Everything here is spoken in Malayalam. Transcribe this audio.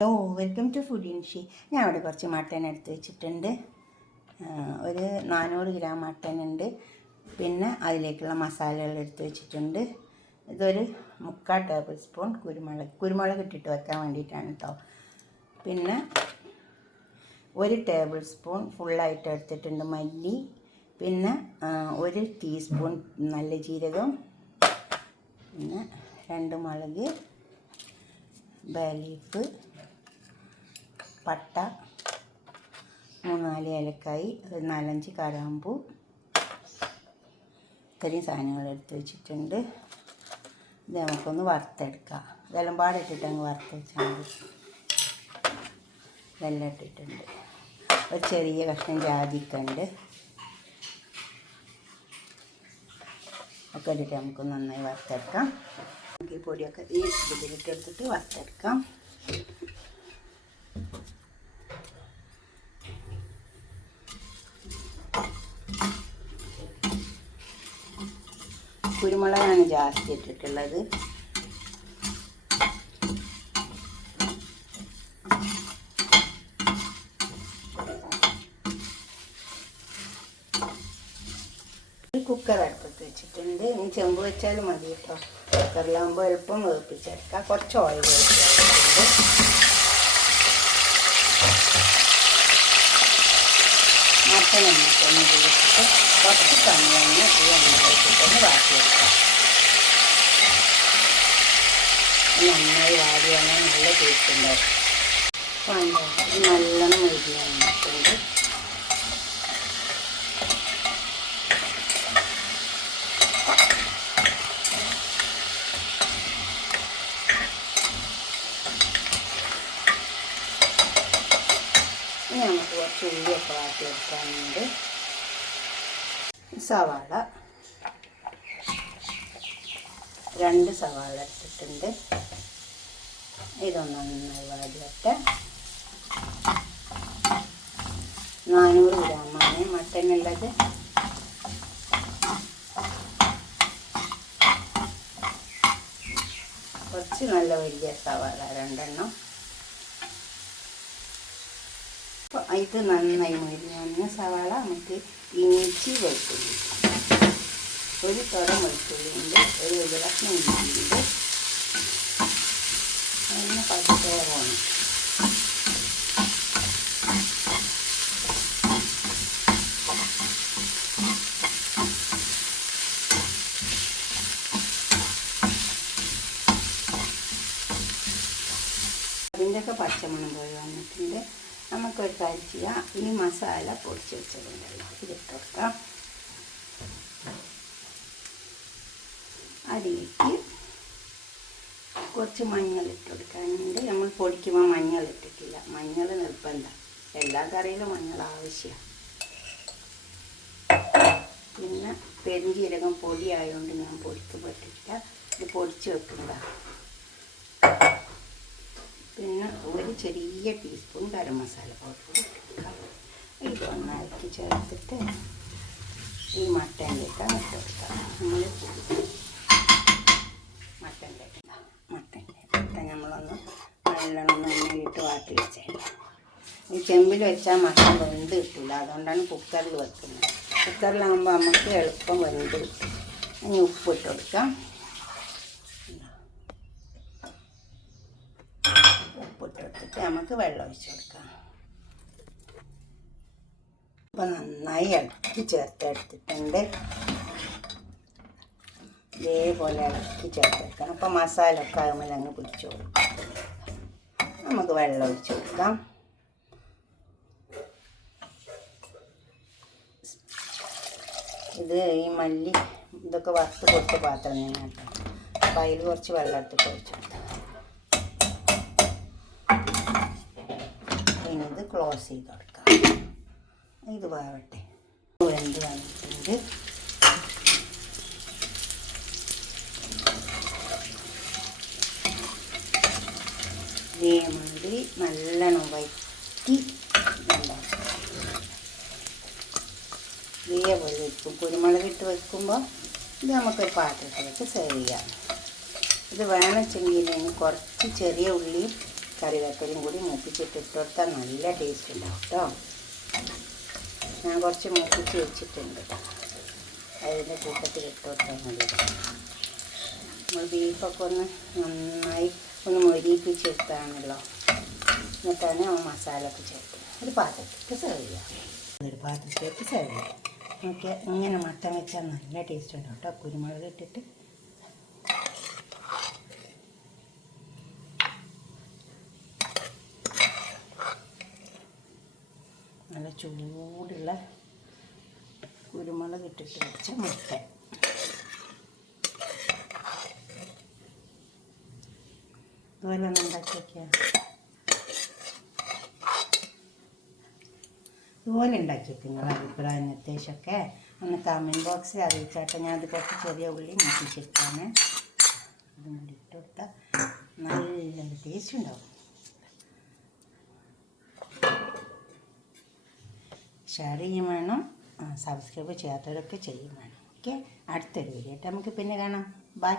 ഹലോ, വെൽക്കം ടു ഫുഡ് ഇൻഷി. ഞാൻ ഇവിടെ കുറച്ച് മട്ടൻ എടുത്ത് വെച്ചിട്ടുണ്ട്. ഒരു 400 ഗ്രാം മട്ടൻ ഉണ്ട്. പിന്നെ അതിലേക്കുള്ള മസാലകൾ എടുത്ത് വെച്ചിട്ടുണ്ട്. ഇതൊരു 3/4 ടേബിൾ സ്പൂൺ കുരുമുളക് ഇട്ടിട്ട് വെക്കാൻ വേണ്ടിയിട്ടാണ് കേട്ടോ. പിന്നെ 1 ടേബിൾ സ്പൂൺ ഫുള്ളായിട്ട് എടുത്തിട്ടുണ്ട് മല്ലി. പിന്നെ 1 ടീസ്പൂൺ നല്ല ജീരകം, പിന്നെ 2 മുളക്, ബേ ലീഫ്, പട്ട, 3-4 ഏലക്കായി, ഒരു 4-5 കറാമ്പൂ, ഇത്രയും സാധനങ്ങൾ എടുത്ത് വെച്ചിട്ടുണ്ട്. ഇത് നമുക്കൊന്ന് വറുത്തെടുക്കാം. ഇതെല്ലാം പാടിട്ടിട്ട് അങ്ങ് വറുത്ത് വെച്ചാൽ മതി. ഇതെല്ലാം ഇട്ടിട്ടുണ്ട്. ഒരു ചെറിയ കഷ്ണം ജാതിക്കുണ്ട്. ഒക്കെ ഇട്ടിട്ട് നമുക്ക് നന്നായി വറുത്തെടുക്കാം. നമുക്ക് ഈ പൊടിയൊക്കെ ഈ ഇതിലിട്ടെടുത്തിട്ട് വറുത്തെടുക്കാം. കുരുമുളകാണ് ജാസ്തി ഇട്ടിട്ടുള്ളത്. കുക്കർ അടുപ്പത്ത് വെച്ചിട്ടുണ്ട്. ഇനി ചെമ്പ് വെച്ചാലും മതി കേട്ടോ. കുക്കറിലാകുമ്പോൾ എളുപ്പം വേപ്പിച്ചെടുക്കാം. കുറച്ച് ഓയിൽ ഒഴിച്ചിട്ടുണ്ട്. മട്ടൻ എണ്ണ ഉപയോഗിച്ചിട്ട് കുറച്ച് കഞ്ഞി ഈ എണ്ണ വെച്ചിട്ടൊന്ന് വാട്ടിയെടുക്കാം. നന്നായി വാടി വന്നാൽ നല്ല ടേസ്റ്റ് ഉണ്ടാവും. നല്ലോണം മുരിഞ്ഞ വന്നിട്ടുണ്ട്. നമുക്ക് കുറച്ച് ഉള്ളിയൊക്കെ വാട്ടിയെടുക്കാനുണ്ട്. സവാള 2 സവാള എടുത്തിട്ടുണ്ട്. ഇതൊന്ന് നന്നായി വാടിയിട്ട് 400 ഗ്രാമാണ് മട്ടനുള്ളത്. കുറച്ച് നല്ല വലിയ സവാള 2 എണ്ണം. ഇത് നന്നായി മുരിഞ്ഞ സവാള നമുക്ക് ഇഞ്ചി വെളുത്തുള്ളി, ഒരു തുടം വെളുത്തുള്ളിയുണ്ട്, ഒരു കഷ്ണം ഇഞ്ചിയുണ്ട്. അതിന് പച്ചമുളകാണ്. അതിൻ്റെയൊക്കെ പച്ചമണം പോയി വന്നിട്ടുണ്ട്. നമുക്കൊരു കാര്യം ചെയ്യാം. ഈ മസാല പൊടിച്ച് വെച്ചതുണ്ടല്ലോ ഇതിട്ട് കൊടുക്കാം. അതിലേക്ക് കുറച്ച് മഞ്ഞൾ ഇട്ട് കൊടുക്കാനുണ്ട്. നമ്മൾ പൊടിക്കുമ്പോൾ മഞ്ഞൾ ഇട്ടിട്ടില്ല. മഞ്ഞൾ നിർബന്ധം. എല്ലാ കറിയിലും മഞ്ഞൾ ആവശ്യമാണ്. പിന്നെ പെരുംജീരകം പൊടി ആയതുകൊണ്ട് ഞാൻ പൊടിക്ക് പറ്റില്ല. ഇത് പൊടിച്ച് വെക്കുന്നതാണ്. പിന്നെ ഒരു ചെറിയ ടീസ്പൂൺ ഗരം മസാല പൗഡർ ഇട്ട് ഇതൊന്ന് ഇറക്കി ചേർത്തിട്ട് ഈ മട്ടനിലേക്ക് ഇട്ട് കൊടുക്കാം. നമ്മൾ മട്ടനിലേക്ക് നമ്മളൊന്ന് നല്ലോണം എണ്ണയിലിട്ട് വാട്ടി വെച്ചേക്കാം. ഈ ചെമ്പിൽ വെച്ചാൽ മട്ടൻ വെന്ത് കിട്ടില്ല. അതുകൊണ്ടാണ് കുക്കറിൽ വെക്കുന്നത്. കുക്കറിലാകുമ്പോൾ നമുക്ക് എളുപ്പം വെന്ത് കിട്ടും. ഇനി ഉപ്പിട്ട് കൊടുക്കാം. ഉപ്പിട്ടെടുത്തിട്ട് നമുക്ക് വെള്ളം ഒഴിച്ച് കൊടുക്കാം. അപ്പോൾ നന്നായി ഇളക്കി ചേർത്തെടുത്തിട്ടുണ്ട്. ഇതേപോലെ ഇളക്കി ചേർത്തെടുക്കണം. അപ്പോൾ മസാല ഒക്കെ ആകുമ്പോൾ അങ്ങ് പിടിച്ചു കൊടുക്കാം. നമുക്ക് വെള്ളം ഒഴിച്ച് കൊടുക്കാം. ഇത് ഈ മല്ലി ഇതൊക്കെ വറുത്ത് കൊടുത്ത പാത്രം തന്നെയാണ് കേട്ടോ. അപ്പോൾ അതിൽ കുറച്ച് വെള്ളം എടുത്തിട്ട് ഒഴിച്ച് കൊടുക്കാം. ഇനി ഇത് ക്ലോസ് ചെയ്ത് കൊടുക്കാം. ഇത് വേവട്ടെ. വെന്ത് വന്നിട്ടുണ്ട്. ഇതേമാതിരി നല്ലോണം വറ്റി ഇതേപോലെ വെക്കും. കുരുമുളക് ഇട്ട് വെക്കുമ്പോൾ ഇത് നമുക്കൊരു പാത്രത്തിലേക്ക് സെർവ് ചെയ്യാം. ഇത് വേണമെച്ചെങ്കിൽ കുറച്ച് ചെറിയ ഉള്ളിയും കറിവേപ്പിലയും കൂടി മൂപ്പിച്ചിട്ട് ഇട്ട് കൊടുത്താൽ നല്ല ടേസ്റ്റ് ഉണ്ടാവും കേട്ടോ. ഞാൻ കുറച്ച് മൂപ്പിച്ച് വെച്ചിട്ടുണ്ട്, അതിൻ്റെ കൂട്ടത്തിൽ ഇട്ട് കൊടുത്താൽ മതി. നമ്മൾ ബീഫൊക്കെ ഒന്ന് നന്നായി ഒന്ന് മൊരിയിപ്പിച്ചെടുത്താണല്ലോ, എന്നിട്ടാണ് ആ മസാല ഒക്കെ ചേർക്കുന്നത്. ഒരു പാത്രത്തിലേക്ക് സെർവ് ചെയ്യാം. ഒരു പാത്രത്തിലേക്ക് സെർവ് ചെയ്യാം. നമുക്ക് ഇങ്ങനെ മട്ടൻ വെച്ചാൽ നല്ല ടേസ്റ്റ് ഉണ്ടാവും കേട്ടോ. കുരുമുളക് ഇട്ടിട്ട് നല്ല ചൂടുള്ള കുരുമുളക് ഇട്ടിട്ട് വെച്ച മട്ടൻ. ഇതുപോലെ ഒന്ന് ഉണ്ടാക്കി വയ്ക്കുക. ഇതുപോലെ ഉണ്ടാക്കിയിട്ട് നിങ്ങളുടെ അഭിപ്രായം നിർദ്ദേശമൊക്കെ ഒന്ന് കമൻറ്റ് ബോക്സിൽ അറിയിച്ചാട്ടെ. ഞാനത് കുറച്ച് ചെറിയ ഉള്ളി മുട്ടിച്ചെടുത്താണ്. അതും കൂടി ഇട്ട് കൊടുത്താൽ നല്ലൊരു ടേസ്റ്റ് ഉണ്ടാവും. ഷെയർ ചെയ്യും വേണം, സബ്സ്ക്രൈബ് ചെയ്യാത്തവരൊക്കെ ചെയ്യും വേണം. ഓക്കെ, അടുത്തൊരു വീഡിയോ ആയിട്ട് നമുക്ക് പിന്നെ കാണാം. ബൈ.